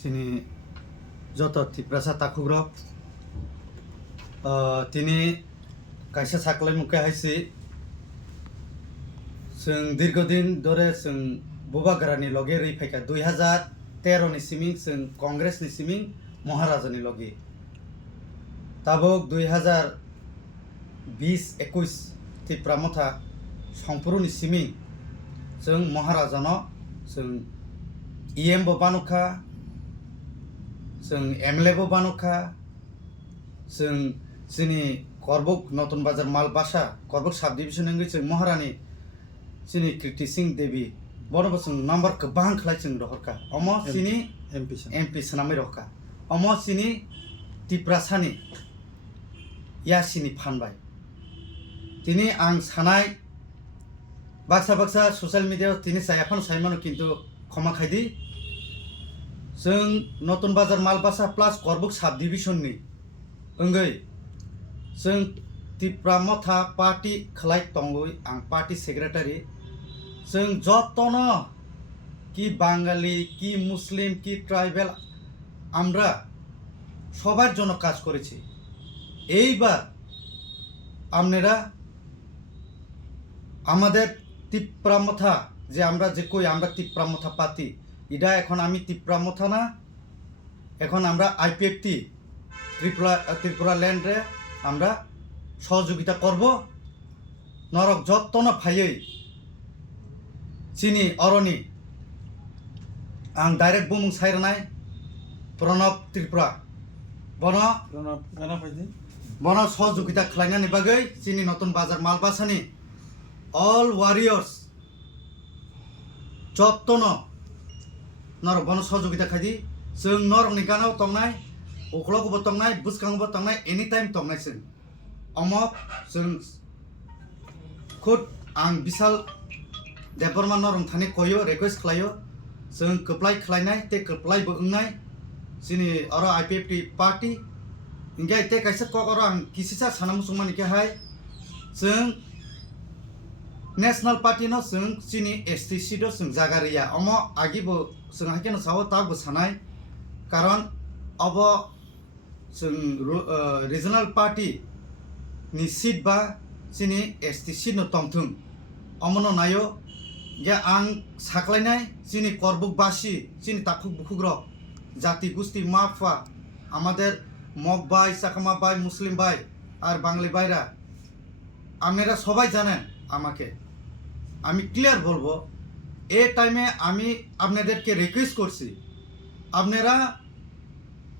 sini joto tiprasa takugrok tini kaisa saklai muke haisi जों दीर्घदिन धरे जों बुबाग्रानि लगे रही फैका 2013 नि सिमिं जों कांग्रेस नि सिमिं महाराजानि लगे ताबक 2020-21 तिप्रा मथा संपुरु नि सिमिं जों महाराजानो जों EM बो बानुखा जों MLA बो बानुखा जों जोंनि करबुक नतुन बाजार मालबासा करबुक साब डिविजन नंगै जों महारानी sini Kriti Singh Devi bono bosong number kebang khlai chung rohka omo sini MP sanami rohka omo sini Tiprasani ya sini phanbai tini ang sanai baksa social media tini saya phon saimano kintu khoma khaidi जों नतुन बाजार Malbasa plus करबुक साब division नि अंगै जों तिप्रा मथा party खलाय तंगै आं party secretary जों जतनो कि बांगाली कि मुसलिम कि ट्राइबेल আমরা সবার জন্য কাজ করেছি এইবার আপনারা আমাদের তিপ্রামথা যে আমরা যে কই আমরা তিপ্রামথা পাতি এটা এখন আমি তিপ্রামথা না এখন আমরা আইপিএফটি ত্রিপুরা ল্যান্ডে আমরা সহযোগিতা করব নরক যত্ন ফাইयै চিনি অরণি आं डाइरेक्ट बुमुं सायरनाय प्रणब त्रिपुरा बनो सहयोगिता खालायनायनि बागै चिनि नतुन बाजार मालबासानि ऑल वारियर्स जत्तनो नरक बनो सहयोगिता खायदि जों नरकनि गानाव तंनाय अख्लगबो तंनाय बुसखांबो तंनाय एनी टाइम तंनाय जों अमक जों खुद आं बिशाल देबरमा नरम थानि कयो रिक्वेस्ट खालायो जों कप्लाय खालायनाय ते कप्लाय बोंनाय जोंनि अर आईपीएफटी पार्टी इंगे ते कायसे ककर आं किसिसा सानाम सुमानि के हाय जों नेशनल पार्टी न जों जोंनि एसटीसी दो जों जागारिया अम आगिबो जों हाकेन साव ताबो सानाय कारण अब जों रिजनल पार्टी नि सीट बा जोंनि एसटीसी न तंथुं अमनो नायो या आं साख्लायनाय जोंनि करबुकबासि जोंनि ताकुक बुकुग्रक जाति गोष्ठी माफा আমাদের মগ ভাই চাকমা ভাই মুসলিম ভাই আর বাঙালি ভাইরা আপনারা সবাই জানেন আমাকে আমি ক্লিয়ার বলবো এই টাইমে আমি আপনাদেরকে রিকোয়েস্ট করছি আপনারা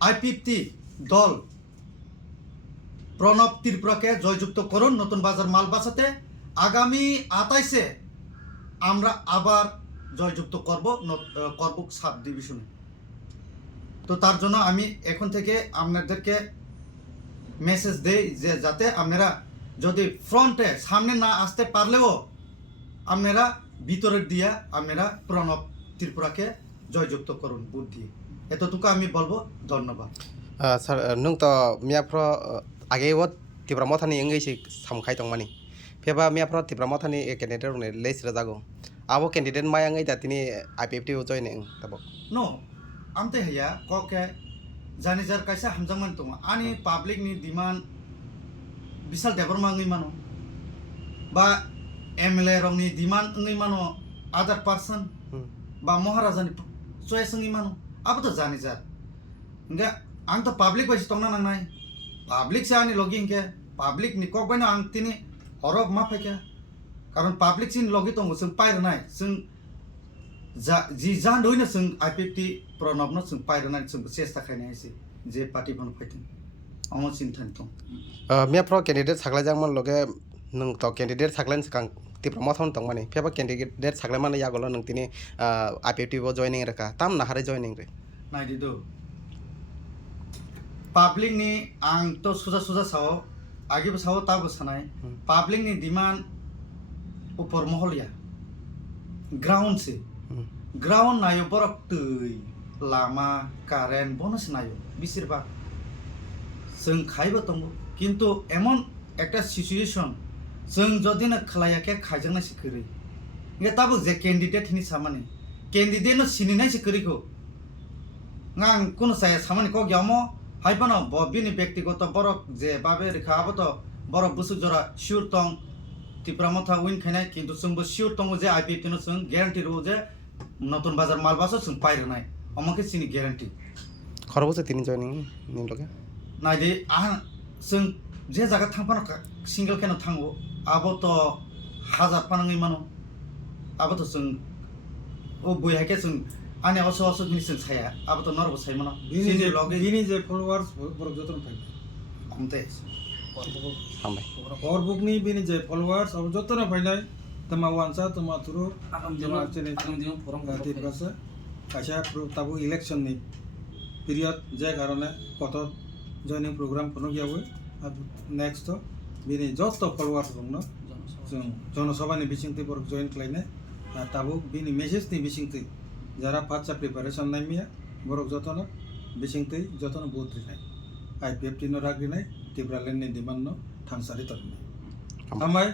আইপিএফটি দল প্রণব ত্রিপুরাকে জয়যুক্ত করুন নতুন বাজার মালবাসাতে আগামী 28-এ আমরা আবার জয়যুক্ত করব করবুক সাব ডিভিশনে তো তার জন্য আমি এখন থেকে আপনাদেরকে মেসেজ দেই যে যাতে আপনারা যদি ফ্রন্টে সামনে না আসতে পারলেও আপনারা ভিতরের দিয়া আপনারা প্রণব ত্রিপুরাকে জয়যুক্ত করুন বুদ্ধি এতটুকু আমি বলবো ধন্যবাদ স্যার নং তো মিয়াফ্র আগে ও ত্রিপুরা মথানি ইংলিশ সামখাই দंमानि फेबा मियाफ्र ত্রিপুরা মথানি ক্যান্ডিডেট ने लेस राजागो आबो कैंडिडेट मायांगै दातिनि आईपीएफटी जॉइनिंग तब नो आमते हैया कके जानिजार कायसा हामजामान दङ आनि पाब्लिक नि डिमान्ड बिशाल देबरमा ngै मानो बा एमएलए रंनि डिमान्ड ngै मानो अदर पर्सन बा महाराजानि चॉइस ngै मानो आबो त जानिजार इंगे आं त पाब्लिक बायस तंना नांनाय पाब्लिक से आनि लगिं के पाब्लिक नि कक बायनो आं तिनि हरक मा फैका कारण पाब्लिक सिन लगी दङ जों पायरनाय जों जी जान दोइनो जों आईपीएफटी प्रणबनो जों पायरनाय जों चेष्टा खायनायसै जे पार्टी बन फैथों अमो चिन्थान दं मियाफ्र कैंडिडेट साग्लायजांमोन लगे नों तो कैंडिडेट साग्लायन सिगां ত্রিপুরা মথन दंमानि फेबा कैंडिडेट साग्लायमान यागल नों तिनि आईपीएफटी बो जॉइनिंग रका ताम नाहारे जॉइनिंग रे नायदिदो पाब्लिक नि आं तो सुजा साव आगे साव ताबो सानाय पाब्लिक नि डिमांड ऊपर महलिया ग्राउंड से ग्राउंड नायो बरक तै लामा कारेन्ट बनस नायो बिसोरबा जों खायबो दङ किन्तु एमन একটা सिचुएशन जों जदि न खलायाके खायजोंना सिखरै इंगे ताबो जे कैंडिडेट नि सामाने कैंडिडेट न सिनिनाय सिखरैखौ ngang kuno saya samani ko gyamo haibano bo bini ব্যক্তিগত borok je babe rekha aboto borok busuk jora sure tong Tripura মথা উইন খাইনাই কিন্তু जोंबो sure tong je IPF no जों guarantee ro je নতুন বাজার মাল বাসো जों পাইরে নাই আমাকে চিনি গ্যারান্টি খরবছে তিনি জয়নিং নি লগে নাইদে जों जे जागा थांफानो सिंगल केन थांगो आबो तो हाजार पानाङै मानो आबो तो जों ओ बयहाके जों आने असो असो नि जों साया आबो तो नरबो साय मानो बिनि जे फलोवार्स बरक जतन फाय हमते हामबाय और बुकनि बिनि जे फलोवार्स अब जतन फायनाय तमा वानसा तमा थुरु तमा चेने गाति बासा काशा प्रो ताबो इलेक्शन नि पिरियड जे कारणे कत जॉइनिंग प्रोग्राम कोनो गयावे अब नेक्स्ट बिनि जस्ट फलोवार्स दंनो जों जनसभानि बिसिंति बरक जॉइन खालायनाय ताबो बिनि मेसेजनि बिसिंति যারা ফার্স্ট প্রিপারেশন নাইমিয়া বরক যতন বিসিংতে যতন বহুত রিনাই IPF টিনো রাগ রিনাই ত্রিপুরা লেন্ডনি ডিমান্ড থাংসারি তরনাই আমায়